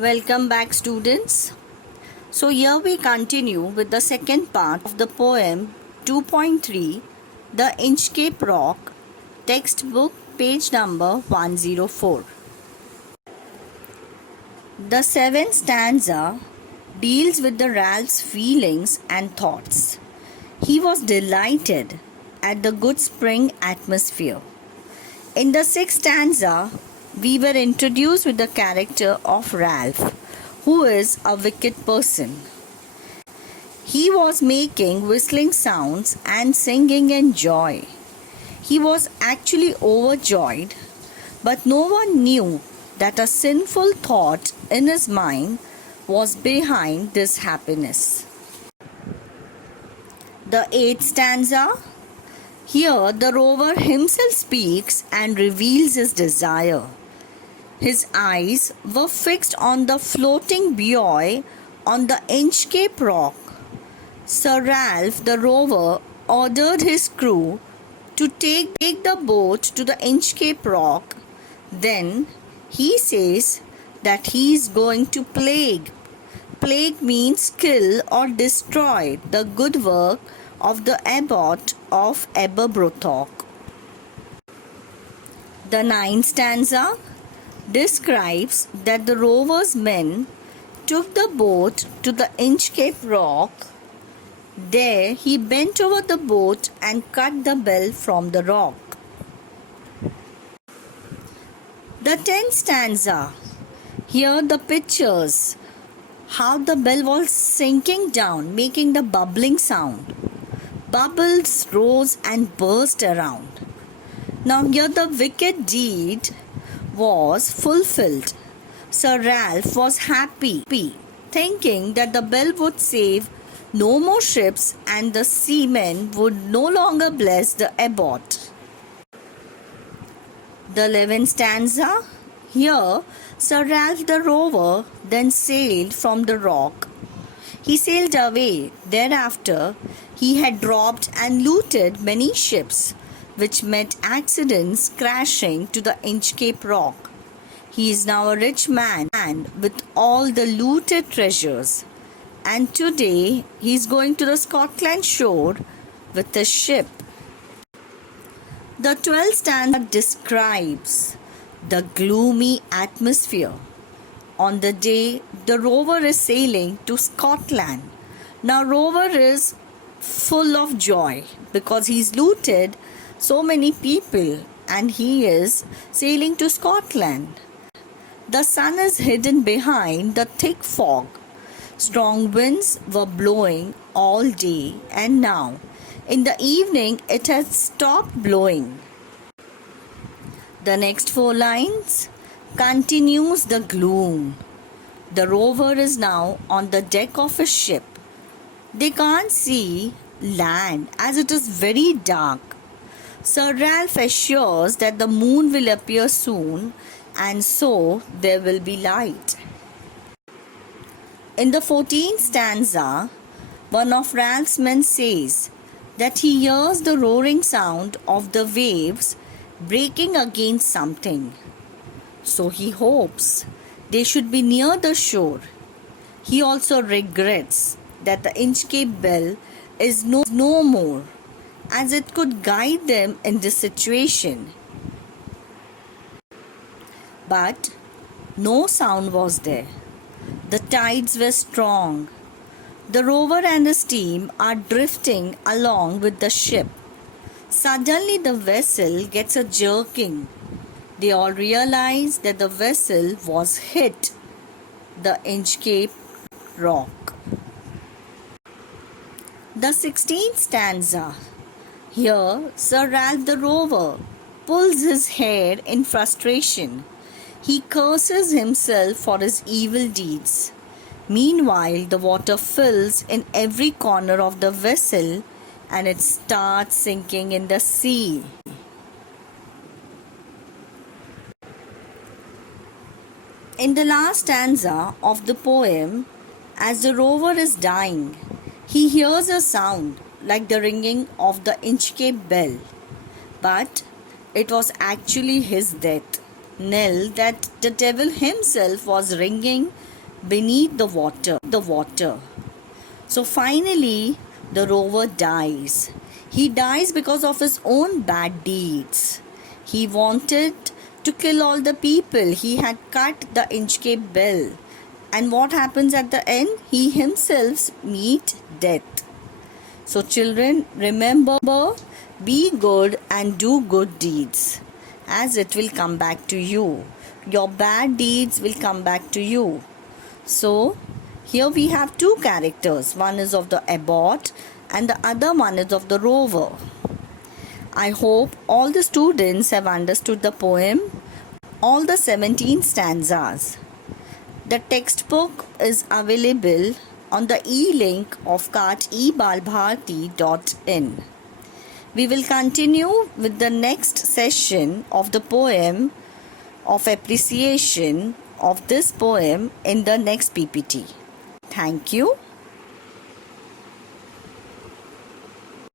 Welcome back, students. So, here we continue with the second part of the poem 2.3, The Inchcape Rock, textbook, page number 104. The seventh stanza deals with the Ralph's feelings and thoughts. He was delighted at the good spring atmosphere. In the sixth stanza, we were introduced with the character of Ralph, who is a wicked person. He was making whistling sounds and singing in joy. He was actually overjoyed, but no one knew that a sinful thought in his mind was behind this happiness. The eighth stanza. Here the rover himself speaks and reveals his desire. His eyes were fixed on the floating buoy on the Inchcape Rock. Sir Ralph the rover ordered his crew to take the boat to the Inchcape Rock. Then he says that he is going to plague. Plague means kill or destroy the good work of the abbot of Aberbrothock. The ninth stanza describes that the rover's men took the boat to the Inchcape Rock. There he bent over the boat and cut the bell from the rock. The 10th stanza. Here the pictures how the bell was sinking down, making the bubbling sound. Bubbles rose and burst around. Now here the wicked deed was fulfilled. Sir Ralph was happy, thinking that the bell would save no more ships and the seamen would no longer bless the abbot. The 11th stanza. Here Sir Ralph the rover then sailed from the rock. He sailed away. Thereafter he had robbed and looted many ships, which met accidents crashing to the Inchcape Rock. He is now a rich man with all the looted treasures, and today he is going to the Scotland shore with a ship. The 12th stanza describes the gloomy atmosphere on the day the rover is sailing to Scotland. Now rover is full of joy because he's looted so many people and he is sailing to Scotland. The sun is hidden behind the thick fog. Strong winds were blowing all day and now in the evening it has stopped blowing. The next 4 lines continues the gloom. The rover is now on the deck of his ship. They can't see land as it is very dark. Sir Ralph assures that the moon will appear soon and so there will be light. In the 14th stanza, one of Ralph's men says that he hears the roaring sound of the waves breaking against something. So he hopes they should be near the shore. He also regrets that the Inchcape bell is no more, as it could guide them in this situation. But no sound was there. The tides were strong. The rover and his team are drifting along with the ship. Suddenly the vessel gets a jerking. They all realize that the vessel was hit the Inchcape Rock. The 16th stanza. Here Sir Ralph the rover pulls his hair in frustration. He curses himself for his evil deeds. Meanwhile, the water fills in every corner of the vessel and it starts sinking in the sea. In the last stanza of the poem, as the rover is dying, he hears a sound like the ringing of the Inchcape bell, but it was actually his death. knell that the devil himself was ringing beneath the water. So finally, the rover dies. He dies because of his own bad deeds. He wanted to kill all the people. He had cut the Inchcape bell. And what happens at the end? He himself meets death. So children, remember, be good and do good deeds, as it will come back to you. Your bad deeds will come back to you. So here we have two characters. One is of the abbot and the other one is of the rover. I hope all the students have understood the poem, all the 17 stanzas. The textbook is available on the e-link of ebalbharati.in. We will continue with the next session of the poem of appreciation of this poem in the next PPT. Thank you.